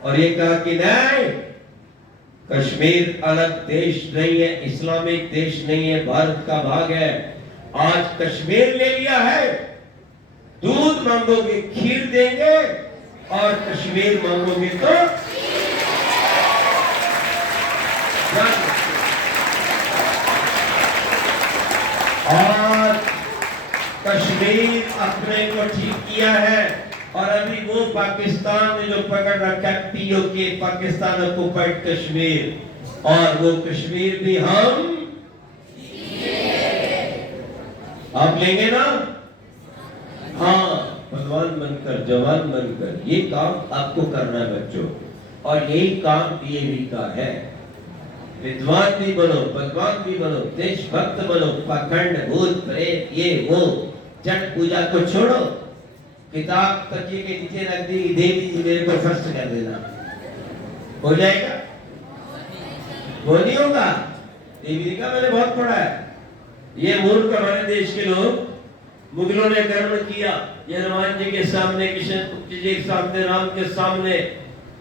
और ये कहा कि नहीं, कश्मीर अलग देश नहीं है, इस्लामिक देश नहीं है, भारत का भाग है। आज कश्मीर ले लिया है, दूध मांगोगे खीर देंगे, और कश्मीर मांगोगे तो और कश्मीर अपने को ठीक किया है। और अभी वो पाकिस्तान ने जो पकड़ रखा है, पीओके, पाकिस्तान ऑक्युपाइड कश्मीर, और वो कश्मीर भी हम आप लेंगे ना? हाँ, भगवान बनकर, जवान बनकर ये काम आपको करना है बच्चों, और यही काम डीएवी का है। विद्वान भी बनो, भगवान भी बनो, देशभक्त बनो, पाखंड, भूत प्रेत, ये वो जट पूजा को छोड़ो। किताब तकिए के नीचे रख दी, देवी जी मेरे को फर्स्ट कर देना, हो जाएगा? वो नहीं होगा। देवी जी का मैंने बहुत पढ़ा है। ये मूर्ख हमारे देश के लोग, मुगलों ने कर्म किया, ये हनुमान जी के सामने, कृष्ण जी के सामने, राम के सामने,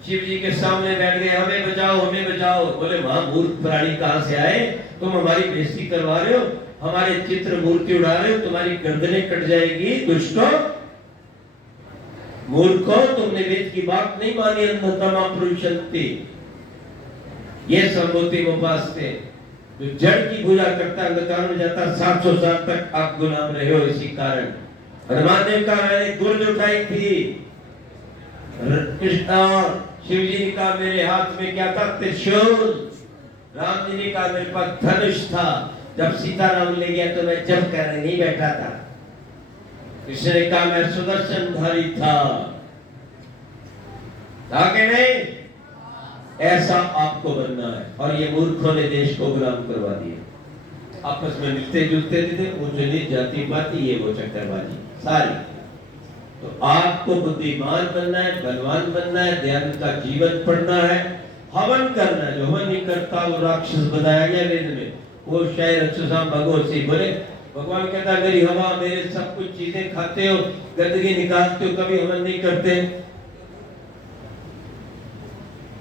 शिव जी के सामने बैठ गए, हमें बचाओ, हमें बचाओ। बोले वहां मूर्ख प्राणी कहां से आए? तुम हमारी बेइज्जती करवा रहे हो, हमारे चित्र मूर्ति उड़ा रहे हो, तुम्हारी गर्दनें कट जाएगी। दुष्टों, मूर्खों, तुमने वेद की बात नहीं मानी। अन्नतमा पुरुषंति, ये संबोधि उपासते, जो जड़ की पूजा करता है, अंधकार में जाता, 700 साल तक आप गुलाम रहे हो। इसी कारण हनुमान देव का मैंने गुर्ज उठाई थी, कृष्ण शिव जी ने कहा मेरे हाथ में क्या था? त्रिशूल। राम जी ने कहा मेरे पास धनुष था। जब सीताराम ले गया तो मैं जब करने नहीं बैठा था। कृष्ण ने कहा मैं सुदर्शनधारी था, आगे नहीं? ऐसा आपको बनना है। और ये मूर्खों ने देश को गुलाम करवा दिया। आपस में मिलते जुलते थे, ऊंच नीच, जाति पाति, ये वो चक्करबाजी सारी। तो आपको बुद्धिमान बनना है, बलवान बनना है, ध्यान का जीवन पढ़ना है, हवन करना है। जो हवन नहीं करता वो राक्षस बताया गया वेद में। वो शायर अक्षरशः भगवत से बोले, भगवान कहता है मेरी हवा मेरे सब कुछ चीजें खाते हो, गंदगी निकालते हो, कभी हवन नहीं करते।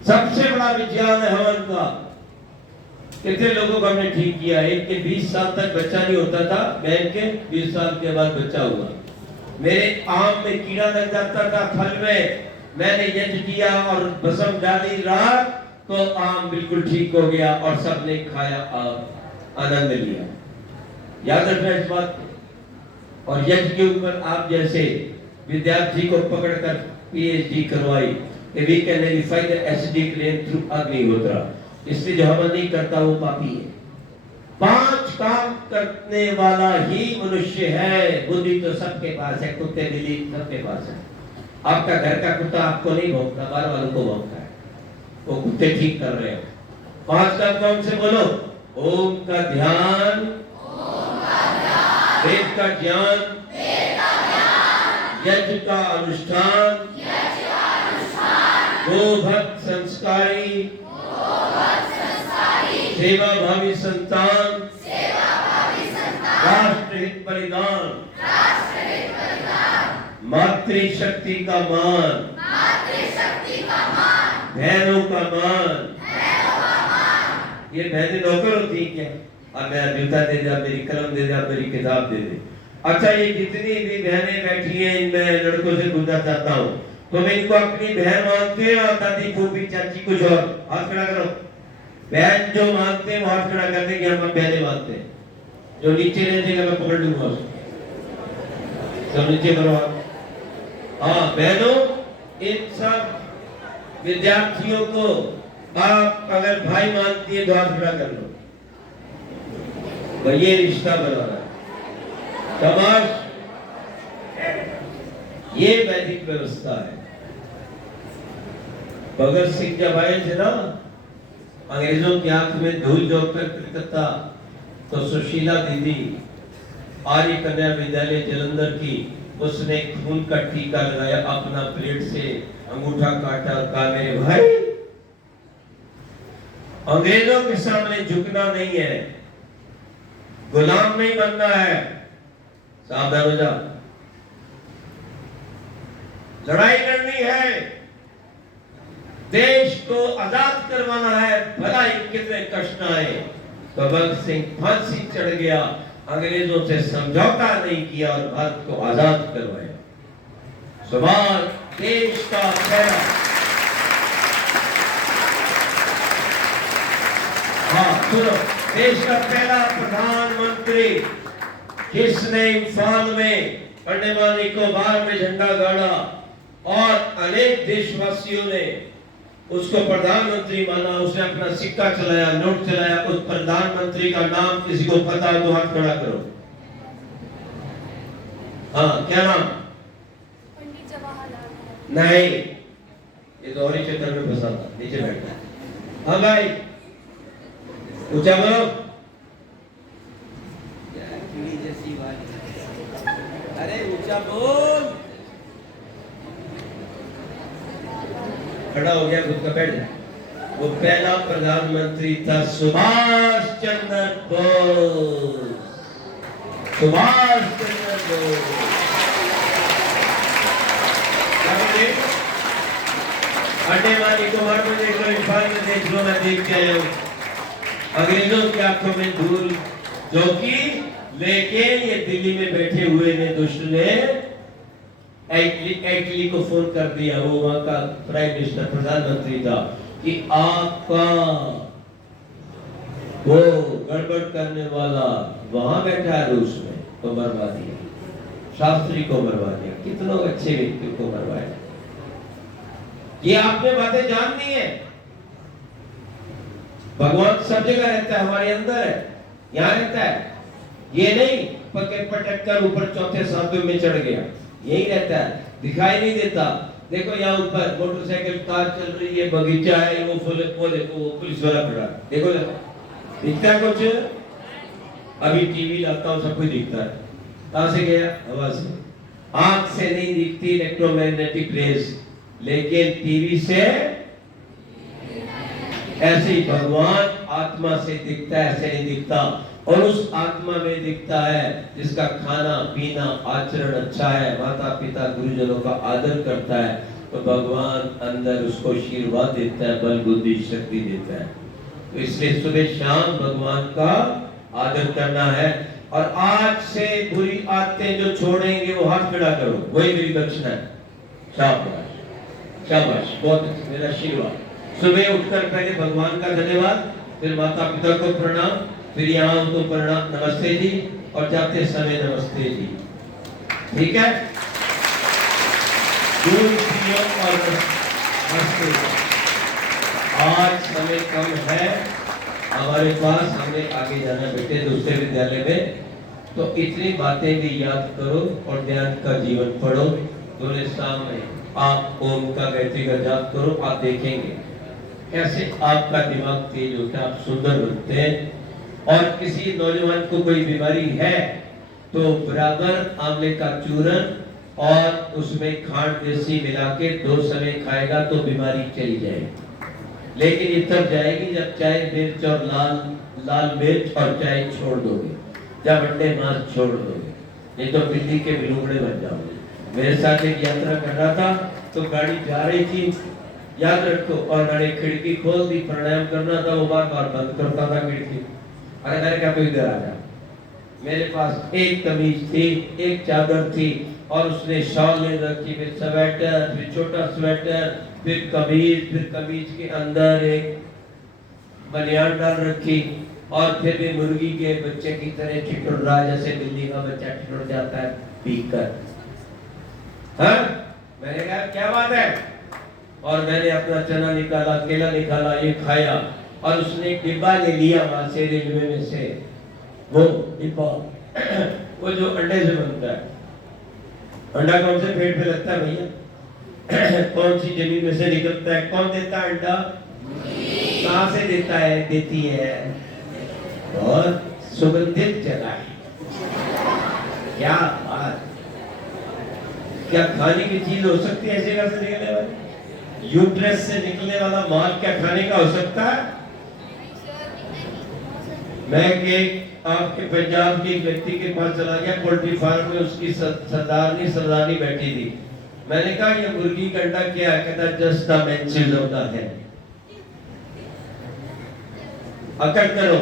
सबसे बड़ा विज्ञान है हवन का। कितने लोगों को हमने ठीक किया, एक के 20 साल तक बच्चा नहीं होता था, बहन के 20 साल के बाद बच्चा हुआ। मेरे आम में कीड़ा लग जाता था, फल में, मैंने यज्ञ किया और भस्म डाली रात, तो आम बिल्कुल ठीक हो गया और सबने खाया और आनंद लिया। याद रखना इस बात को। और यज्ञ के ऊपर आप जैसे विद्यार्थी को पकड़कर पीएचडी करवाई, we can verify the acidic rain through Agnihotra. इसलिए जो हवन नहीं करता वो पापी है। 5 काम करने वाला ही मनुष्य है। बुद्धि तो सबके पास है, कुत्ते बिल्ली सबके पास है। आपका घर का कुत्ता आपको नहीं भौंकता, बाहर वालों को भौंकता है। वो कुत्ते ठीक कर रहे हो। 5 काम कौन से बोलो? ओम का ध्यान, वेद का ज्ञान, यज्ञ का अनुष्ठान, गोभक्त संस्कारी, सेवा भावी संतान, राष्ट्रहित बलिदान, मातृशक्ति का मान, बहनों का मान। ये बहनें नौकर होती है क्या? अब मेरा जूता दे दे, मेरी कलम दे दे, मेरी किताब दे दे। अच्छा, ये जितनी भी बहनें बैठी हैं, इनमें लड़कों से पूछना चाहता हूँ, तुम इनको अपनी बहन मानते हो? दादी, फूफी, चाची, कुछ और? हाथ खड़ा करो। बहन जो मानते हैं वो हाथ खड़ा करते हैं कि हम बहनें मानते हैं। जो नीचे रह जाएगा मैं पकड़ लूंगा उसको। सब नीचे करो आप। हाँ बहनों, इन सब विद्यार्थियों को आप अगर भाई मानती है तो हाथ खड़ा कर लो। भाई ये रिश्ता बना रहा है। समाज, ये वैदिक व्यवस्था है। भगत सिंह जब आए थे ना, अंग्रेजों की आंख में धूल जो कलकत्ता, तो सुशीला दीदी आर्य कन्या विद्यालय जलंधर की, उसने खून का टीका लगाया, अपना प्लेट से अंगूठा काटा और कहा मेरे भाई, अंग्रेजों के सामने झुकना नहीं है, गुलाम नहीं बनना है, सावधान हो जा, लड़ाई लड़नी है, देश को आजाद करवाना है, भला ही कितने कष्ट आए। तो भगत सिंह फांसी चढ़ गया, अंग्रेजों से समझौता नहीं किया और भारत को आजाद करवाया। समाज देश का पहला, हाँ सुनो, देश का पहला प्रधानमंत्री जिसने इम्फाल में, अंडमान निकोबार में झंडा गाड़ा और अनेक देशवासियों ने उसको प्रधानमंत्री माना, उसने अपना सिक्का चलाया, नोट चलाया। उस प्रधानमंत्री का नाम किसी को पता है तो हाथ खड़ा करो। हाँ, क्या नाम? पंडित जवाहरलाल। नहीं, ये तो और ही चक्कर में फंसा था, नीचे बैठा। हाँ भाई, ऊंचा बोलो। जैसी बात, अरे ऊंचा बोल। खड़ा हो गया, खुद का बैठ जा। वो पहला प्रधानमंत्री था सुभाष चंद्र बोस। सुभाष चंद्र बोस। अंडमान निकोबार में देख लो, इम्फाल में देख लो, मैं देख के आया हूँ। अंग्रेजों की आंखों में धूल झोंकी, लेकिन ये दिल्ली में बैठे हुए ने दुष्ट ने एटली को फोन कर दिया, वो वहां का प्राइम मिनिस्टर, प्रधानमंत्री था, कि आपका वो गड़बड़ करने वाला वहां बैठा है रूस में, तो मरवा दिया। शास्त्री को मरवा दिया, कितनों अच्छे व्यक्ति को मरवाया। ये आपने बातें जाननी है। भगवान सब जगह रहता है, हमारे अंदर है, यहाँ रहता है। ये नहीं पटक कर ऊपर चौथे सातवें में चढ़ गया, यही रहता है, दिखाई नहीं देता। देखो यहाँ ऊपर मोटरसाइकिल, कार चल रही है, बगीचा है, वो फूल, वो देखो वो पुलिस वाला खड़ा है, देखो दिखता है कुछ? अभी टीवी लाता हूँ, सब कुछ दिखता है। कहाँ से गया? हवा से। आंख से नहीं दिखती इलेक्ट्रोमैग्नेटिक रेस, लेकिन टीवी से ऐसे ही भगवान आत्मा से दिखता है, ऐसे नहीं दिखता। और उस आत्मा में दिखता है जिसका खाना पीना आचरण अच्छा है, माता पिता गुरुजनों का आदर करता है, तो भगवान अंदर उसको आशीर्वाद देता है, बल बुद्धि शक्ति देता है। तो इसलिए सुबह शाम भगवान का आदर करना है। और आज से बुरी आदतें जो छोड़ेंगे वो हाथ खड़ा करो, वही मेरी दक्षिणा है। शाबाश शाबाश, बहुत मेरा आशीर्वाद। सुबह उठकर पहले भगवान का धन्यवाद, फिर माता पिता को प्रणाम, फिर यहाँ तो प्रणाम, नमस्ते जी, और जाते समय नमस्ते जी। ठीक है, और नमस्ते। आज समय कम है हमारे पास, हमें आगे जाना बेटे दूसरे विद्यालय में, तो इतनी बातें भी याद करो और ध्यान का जीवन पढ़ो। दोनों सामने आप ओम का गायत्री का जाप करो, आप देखेंगे कैसे आपका दिमाग तेज होता है, आप सुंदर बनते हैं। और किसी नौजवान को कोई बीमारी है तो बराबर आंवले का चूरन और उसमें खांड देसी मिला के 2 समय खाएगा तो बीमारी चली जाएगी। लेकिन ये तब जाएगी जब चाय मिर्च और लाल मिर्च और चाय छोड़ दोगे, जब अंडे मांस छोड़ दोगे, नहीं तो बिल्ली के बिलुगड़े बन जाओगे। मेरे साथ एक यात्रा कर रहा था तो गाड़ी जा रही थी, याद रखो, और मैंने खिड़की खोल दी, प्राणायाम करना था, वो बार बार बंद करता था खिड़की। अरे मैंने कहा इधर आ जा। मेरे पास एक कमीज थी, एक चादर थी, और उसने शॉल ले रखी, फिर स्वेटर, फिर छोटा स्वेटर, फिर कमीज के अंदर एक बनियान डाल रखी, और फिर भी मुर्गी के बच्चे की तरह ठिठुर रहा, जैसे बिल्ली का बच्चा ठिठुर जाता है पीकर। हाँ, मैंने कहा क्या बात है, और मैंने अपना चना निकाला, केला निकाला, ये खाया, और उसने एक डिब्बा ले लिया वहां से रेलवे में से, वो डिब्बा वो जो अंडे से बनता है। अंडा कौन से पेड़ पे लगता है भैया? कौन सी जमीन में से निकलता है? कौन देता है अंडा? कहां से देता है? देती है और सुगंधित जगह है। क्या बात, क्या खाने की चीज हो सकती है ऐसे जगह से निकलने वाली? यूट्रस से निकलने वाला माल क्या खाने का हो सकता है? मैं आपके पंजाब के एक व्यक्ति के पास चला गया, पोल्ट्री फार्म में, उसकी सरदारनी बैठी थी। मैंने कहा ये मुर्गी का अंडा क्या है? कहता जस्ट द मेंशन होता है। अकड़ करो।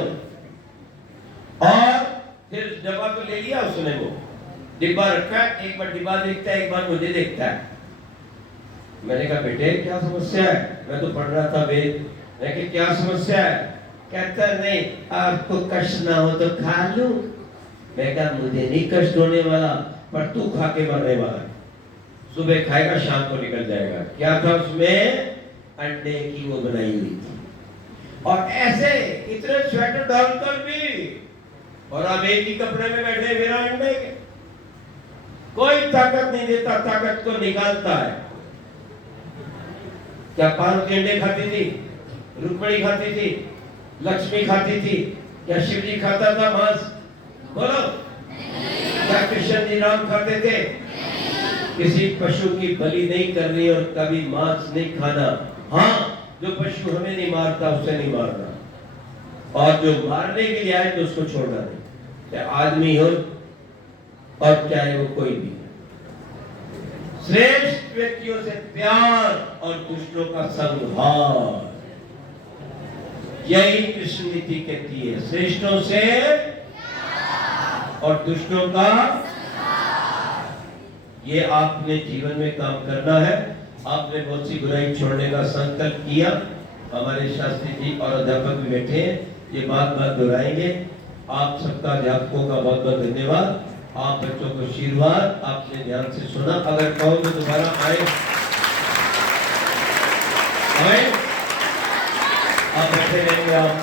और फिर डब्बा तो ले लिया उसने, वो डिब्बा रखा, एक बार डिब्बा देखता है, एक बार मुझे देखता है। मैंने कहा बेटे क्या समस्या है? मैं तो पढ़ रहा था वेद। मैं कहा क्या समस्या है? कहता नहीं आपको कष्ट ना हो तो खा लूं। मैं कहा मुझे नहीं कष्ट होने वाला, पर तू खा के मरने वाला है। सुबह खाएगा शाम को निकल जाएगा। क्या था उसमें? अंडे की वो बनाई हुई थी। और ऐसे इतने स्वेटर डालकर भी, और अब एक ही कपड़े में बैठे बिना अंडे के। कोई ताकत नहीं देता, ताकत को निकालता है। क्या पार्वती अंडे खाती थी? रुक्मणी खाती थी? लक्ष्मी खाती थी? क्या शिव जी खाता था मांस? बोलो। क्या कृष्ण जी राम खाते थे? किसी पशु की बलि नहीं करनी और कभी मांस नहीं खाना। हाँ, जो पशु हमें नहीं मारता उसे नहीं मारना, और जो मारने के लिए आए तो उसको छोड़ना नहीं, चाहे आदमी हो और चाहे वो कोई भी। श्रेष्ठ व्यक्तियों से प्यार और दुष्टों का संहार, यही कृष्ण नीति कहती है। श्रेष्ठों से और दुष्टों का, ये आपने जीवन में काम करना है। आपने बहुत सी बुराई छोड़ने का संकल्प किया। हमारे शास्त्री जी और अध्यापक भी बैठे हैं, ये बात दोहराएंगे। आप सबका अध्यापकों का बहुत बहुत धन्यवाद। आप बच्चों को आशीर्वाद, आपने ध्यान से सुना। अगर कहो तो दोबारा आए, आप बैठे रहेंगे आप।